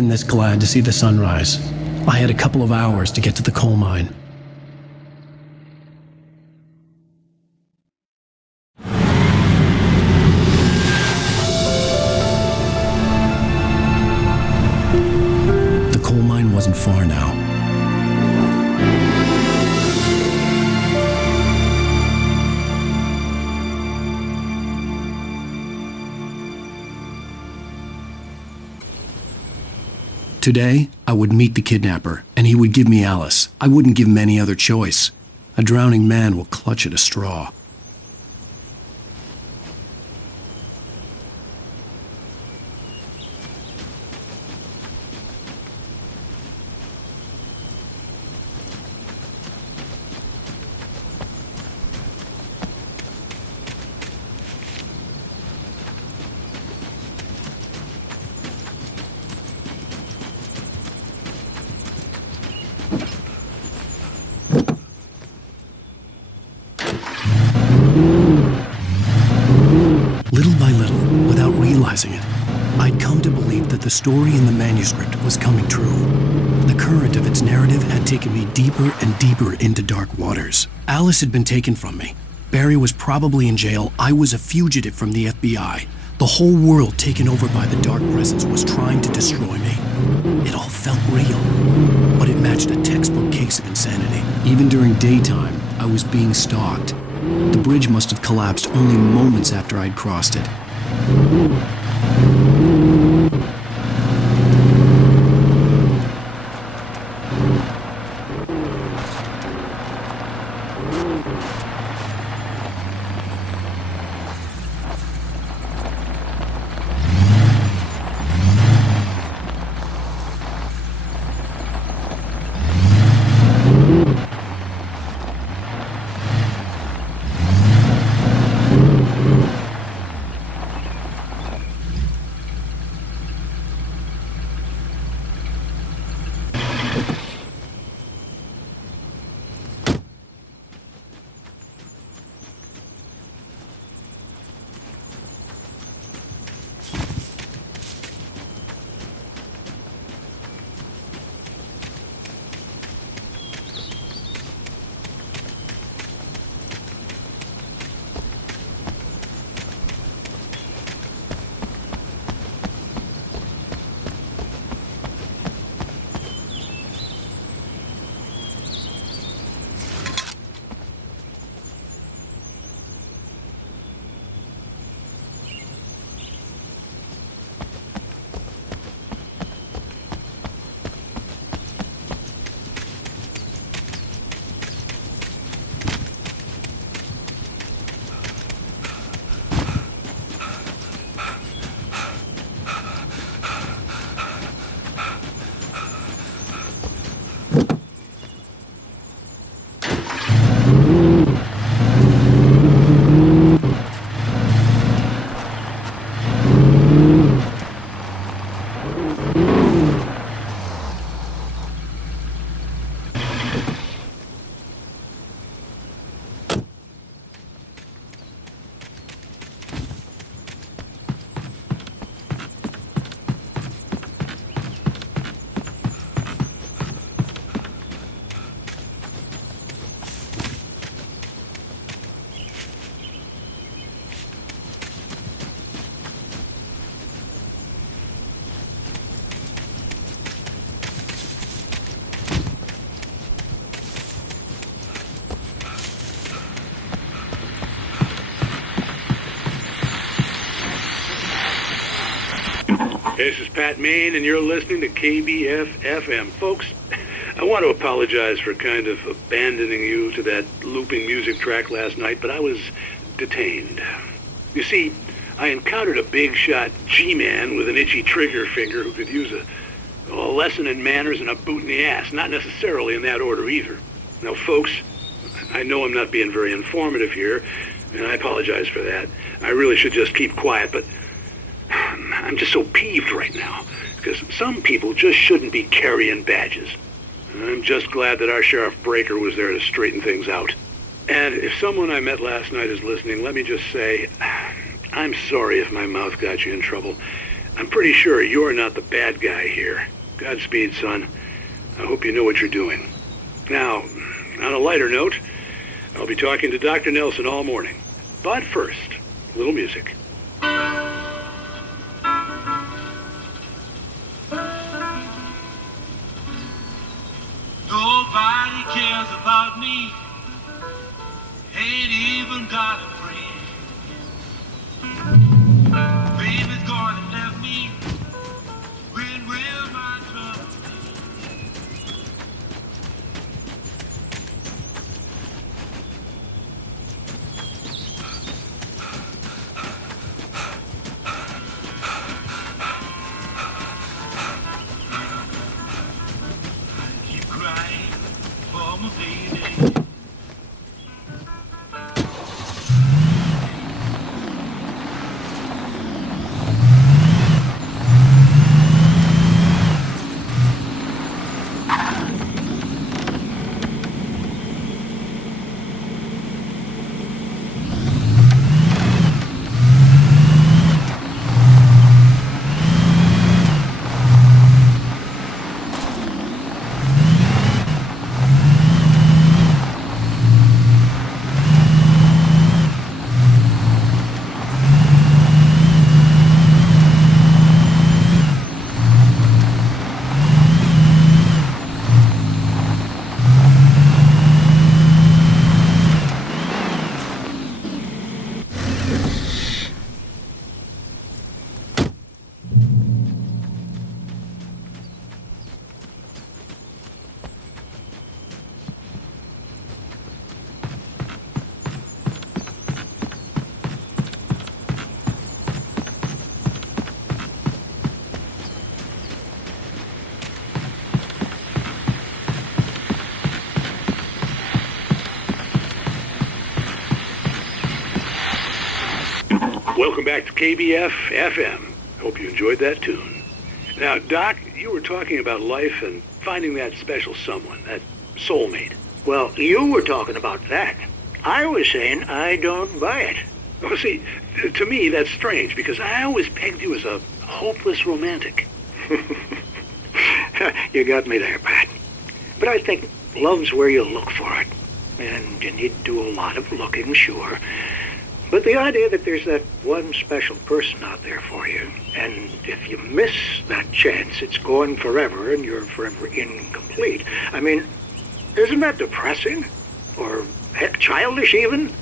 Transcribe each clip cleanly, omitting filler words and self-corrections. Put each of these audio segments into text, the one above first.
been this glad to see the sunrise. I had a couple of hours to get to the coal mine. The coal mine wasn't far now. Today, I would meet the kidnapper, and he would give me Alice. I wouldn't give him any other choice. A drowning man will clutch at a straw. Little by little, without realizing it, I'd come to believe that the story in the manuscript was coming true. The current of its narrative had taken me deeper and deeper into dark waters. Alice had been taken from me. Barry was probably in jail. I was a fugitive from the FBI. The whole world taken over by the dark presence was trying to destroy me. It all felt real, but it matched a textbook case of insanity. Even during daytime, I was being stalked. The bridge must have collapsed only moments after I'd crossed it. This is Pat Main, and you're listening to KBF-FM. Folks, I want to apologize for kind of abandoning you to that looping music track last night, but I was detained. You see, I encountered a big shot G-man with an itchy trigger finger who could use a lesson in manners and a boot in the ass, not necessarily in that order either. Now, folks, I know I'm not being very informative here, and I apologize for that. I really should just keep quiet, but I'm just so peeved right now, because some people just shouldn't be carrying badges. I'm just glad that our Sheriff Breaker was there to straighten things out. And if someone I met last night is listening, let me just say, I'm sorry if my mouth got you in trouble. I'm pretty sure you're not the bad guy here. Godspeed, son. I hope you know what you're doing. Now, on a lighter note, I'll be talking to Dr. Nelson all morning. But first, a little music. Nobody cares about me. Ain't even got a friend. Baby's gone and left me. When will my trouble keep crying for my baby? Welcome back to KBF FM. Hope you enjoyed that tune. Now, Doc, you were talking about life and finding that special someone, that soulmate. Well, you were talking about that. I was saying I don't buy it. Well, see, to me, that's strange, because I always pegged you as a hopeless romantic. You got me there, Pat. But I think love's where you look for it. And you need to do a lot of looking, sure. But the idea that there's that one special person out there for you, and if you miss that chance, it's gone forever and you're forever incomplete. I mean, isn't that depressing? Or heck, childish even?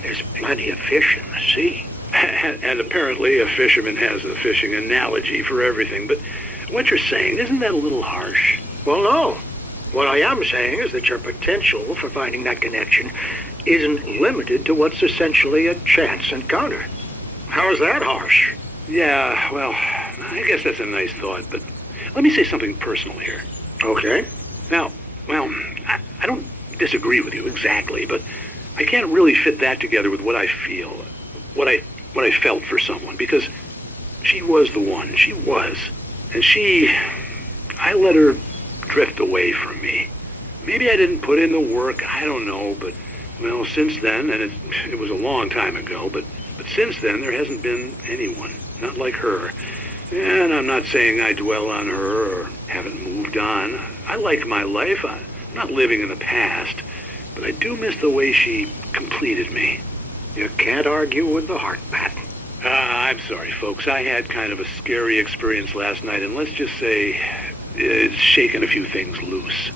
There's plenty of fish in the sea. And apparently a fisherman has a fishing analogy for everything, but what you're saying, isn't that a little harsh? Well, no. What I am saying is that your potential for finding that connection isn't limited to what's essentially a chance encounter. How is that harsh? Yeah, well, I guess that's a nice thought, but let me say something personal here. Okay. Now, well, I don't disagree with you exactly, but I can't really fit that together with what I feel, what I felt for someone, because she was the one. She was. And I let her drift away from me. Maybe I didn't put in the work, I don't know, but, well, since then, and it was a long time ago, but since then there hasn't been anyone, not like her. And I'm not saying I dwell on her or haven't moved on. I like my life. I'm not living in the past, but I do miss the way she completed me. You can't argue with the heart, Pat. I'm sorry, folks. I had kind of a scary experience last night, and let's just say it's shaken a few things loose.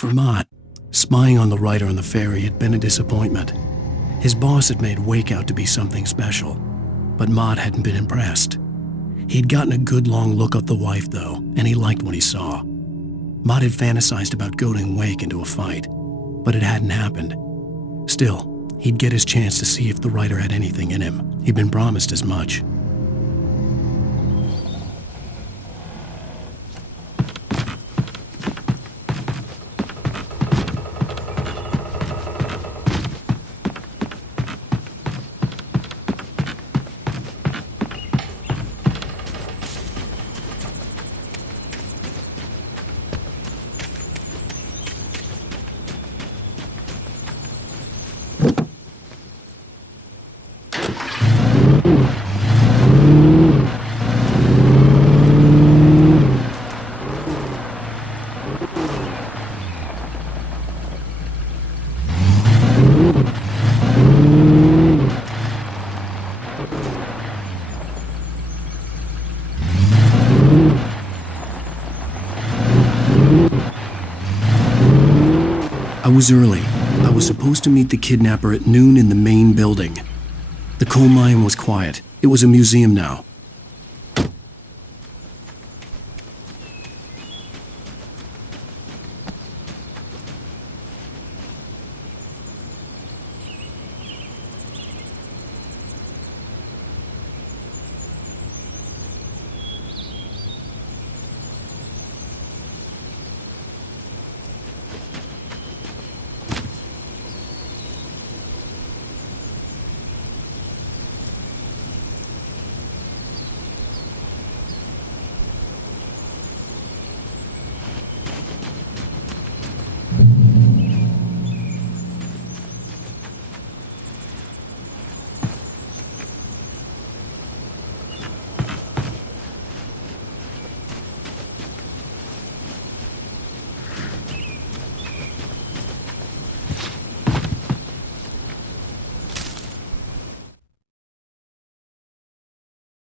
For Mott, spying on the writer on the ferry had been a disappointment. His boss had made Wake out to be something special, but Mott hadn't been impressed. He'd gotten a good long look at the wife, though, and he liked what he saw. Mott had fantasized about goading Wake into a fight, but it hadn't happened. Still, he'd get his chance to see if the writer had anything in him. He'd been promised as much. I was early. I was supposed to meet the kidnapper at noon in the main building. The coal mine was quiet. It was a museum now.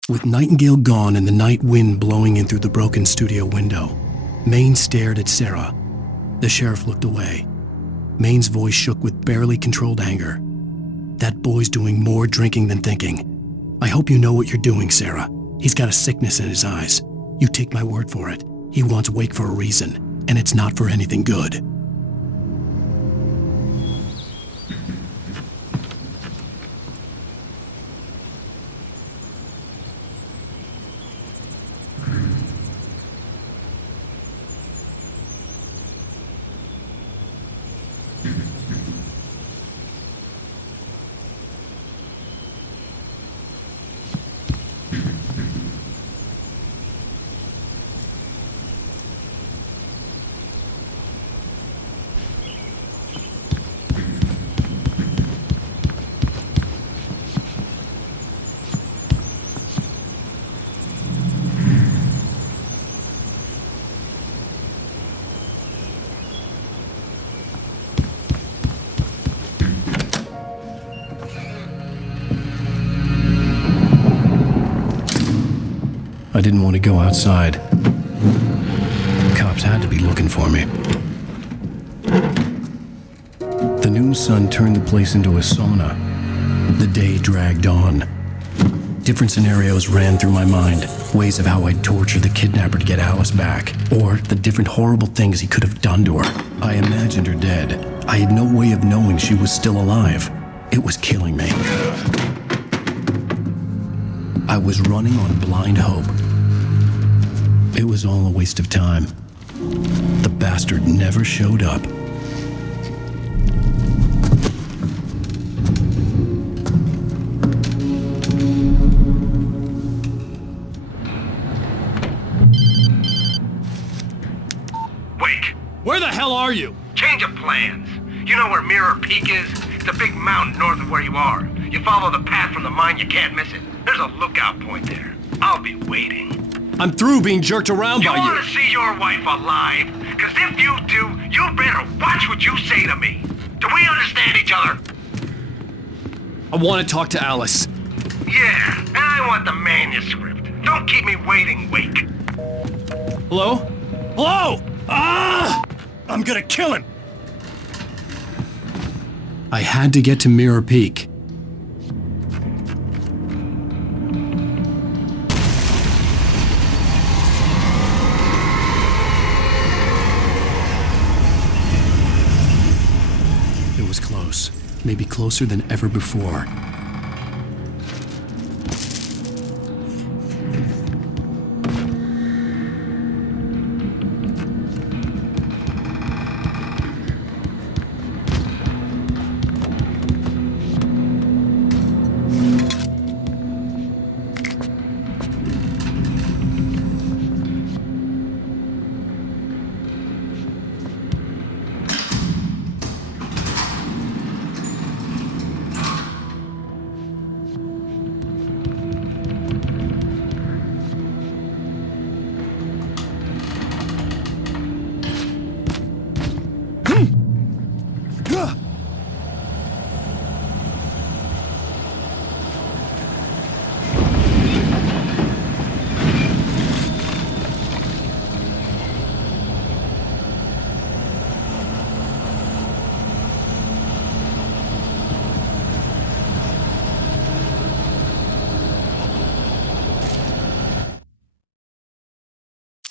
With Nightingale gone and the night wind blowing in through the broken studio window, Maine stared at Sarah. The sheriff looked away. Maine's voice shook with barely controlled anger. That boy's doing more drinking than thinking. I hope you know what you're doing, Sarah. He's got a sickness in his eyes. You take my word for it. He wants Wake for a reason, and it's not for anything good. I didn't want to go outside. Cops had to be looking for me. The noon sun turned the place into a sauna. The day dragged on. Different scenarios ran through my mind, ways of how I'd torture the kidnapper to get Alice back, or the different horrible things he could have done to her. I imagined her dead. I had no way of knowing she was still alive. It was killing me. I was running on blind hope. It was all a waste of time. The bastard never showed up. Wake! Where the hell are you? Change of plans. You know where Mirror Peak is? It's a big mountain north of where you are. You follow the path from the mine, you can't miss it. There's a lookout point there. I'll be waiting. I'm through being jerked around by You you. want to see your wife alive? Because if you do, you better watch what you say to me. Do we understand each other? I want to talk to Alice. Yeah, and I want the manuscript. Don't keep me waiting, Wake. Hello? Hello? I'm gonna kill him! I had to get to Mirror Peak. It was close, maybe closer than ever before.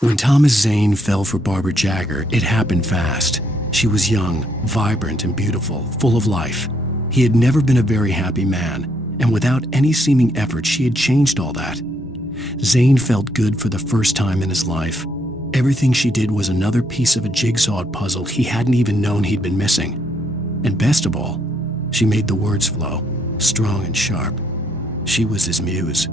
When Thomas Zane fell for Barbara Jagger, it happened fast. She was young, vibrant, and beautiful, full of life. He had never been a very happy man, and without any seeming effort, she had changed all that. Zane felt good for the first time in his life. Everything she did was another piece of a jigsaw puzzle he hadn't even known he'd been missing. And best of all, she made the words flow, strong and sharp. She was his muse.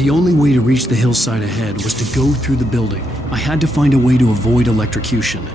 The only way to reach the hillside ahead was to go through the building. I had to find a way to avoid electrocution.